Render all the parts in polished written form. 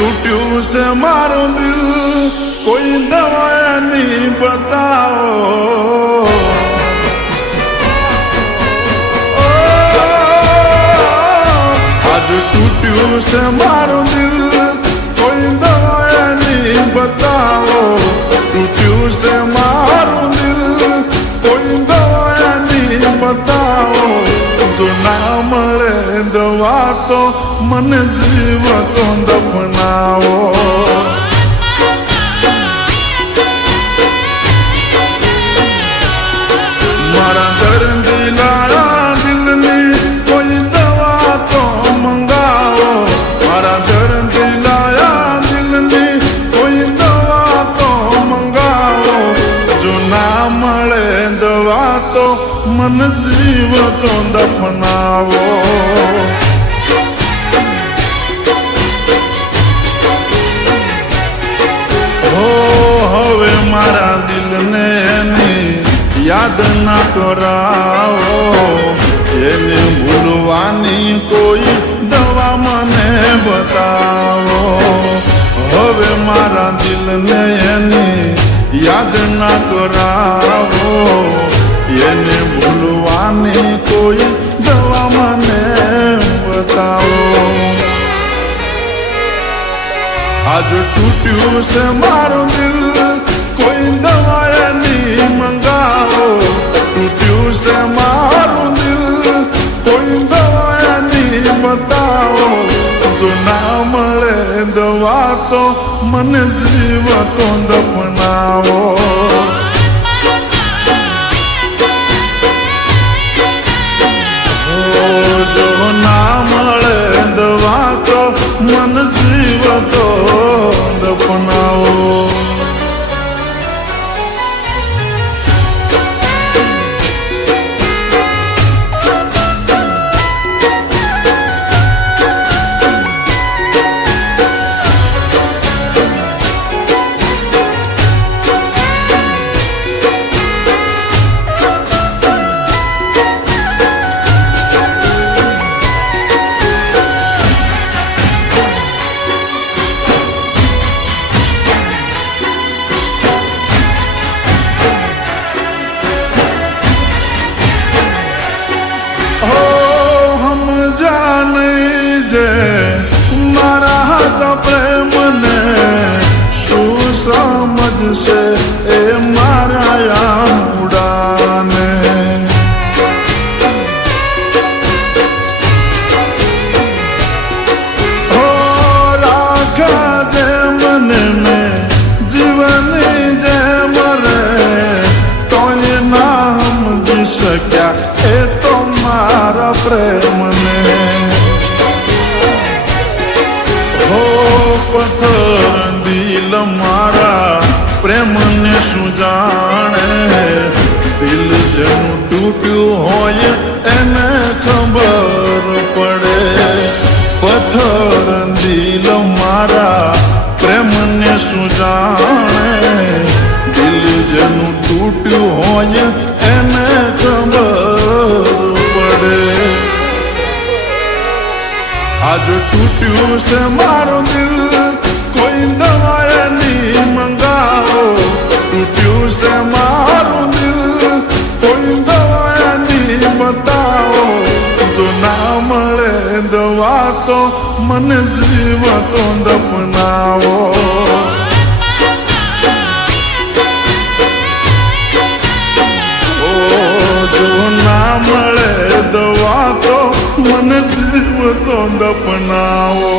टूट्યું છે મારું દિલ, કોઈ દવા નહીં બતાવો. આજ તૂટ્યું છે મારું દિલ, કોઈ દવા નહીં બતાવો. તૂટ્યું છે મારું દિલ, કોઈ દવા નહીં બતાવો. જો ના મળે દવા તો મને જીવતો દફનાવો. મારા દર્દીલા દિલની કોઈ દવા તો મંગાવો. મારા દર્દીલા દિલની કોઈ દવા તો મંગાવો. જો ના મળે દવા તો મને જીવતો દફનાવો. હવે મારા દિલને એની યાદ ના કરાવો. એને ભૂલવાની કોઈ દવા મને બતાવો. હવે મારા દિલને એની યાદ ના કરાવો. એને ભૂલવાની કોઈ દવા મને બતાવો. આજ તૂટ્યું છે મારું દિલ, કોઈ દવા એની મંગાવો. તૂટ્યું છે મારું દિલ, કોઈ દવા એની બતાવો. જો ના મળે દવા તો મને જીવતો દફનાવો. જો ના મળે દવા તો મને જીવતો દફનાવો. મારા હાથ પ્રેમને શું સમજશે એ મારા ઉડાને. હો રાખા જે મને મેં જીવની જેમ રે, તોય ના સમજી શક્યા એ તો મારા પ્રેમને. પથ્થર દિલ મારા પ્રેમને શું જાણે. દિલ જેનું તૂટ્યું હોય એને ખબર પડે. પથ્થર દિલ મારા પ્રેમને શું જાણે. દિલ જેનું તૂટ્યું હોય એને ખબર પડે. આજ તૂટ્યું છે મારું દિલ, કોઈ દવા એની મંગાવો. તૂટ્યું છે મારું દિલ, કોઈ દવા એની બતાવો. જો ના મળે દવા તો મને જીવતો દફનાવો. જો ના મળે દવા તો મને જીવતો દફનાવો.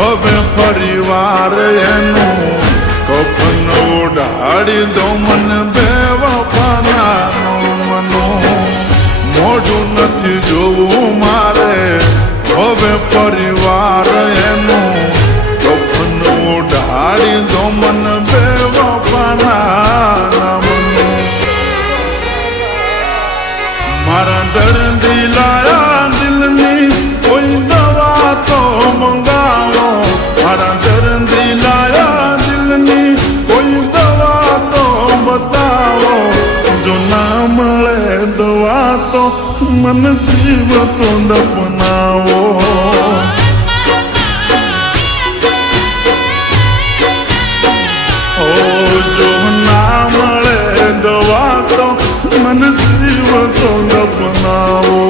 હવે પરિવાર એનું કફન ઓઢાડી દો મને બેવફાનાનું મનું મોઢું નથી જોવું મારે હવે પરિવાર એનું કફન ઓઢાડી દો મને બેવફાના મનું મારા દર્દી લાયા દિલની કોઈ દવા તો મંગાવો મારા દર્દી લાયા દિલની કોઈ દવા તો બતાવો જો ના મળે દવા તો મને જીવ તો દફનાવો જો ના મળે દવા તો મને જીવ તો દફનાવો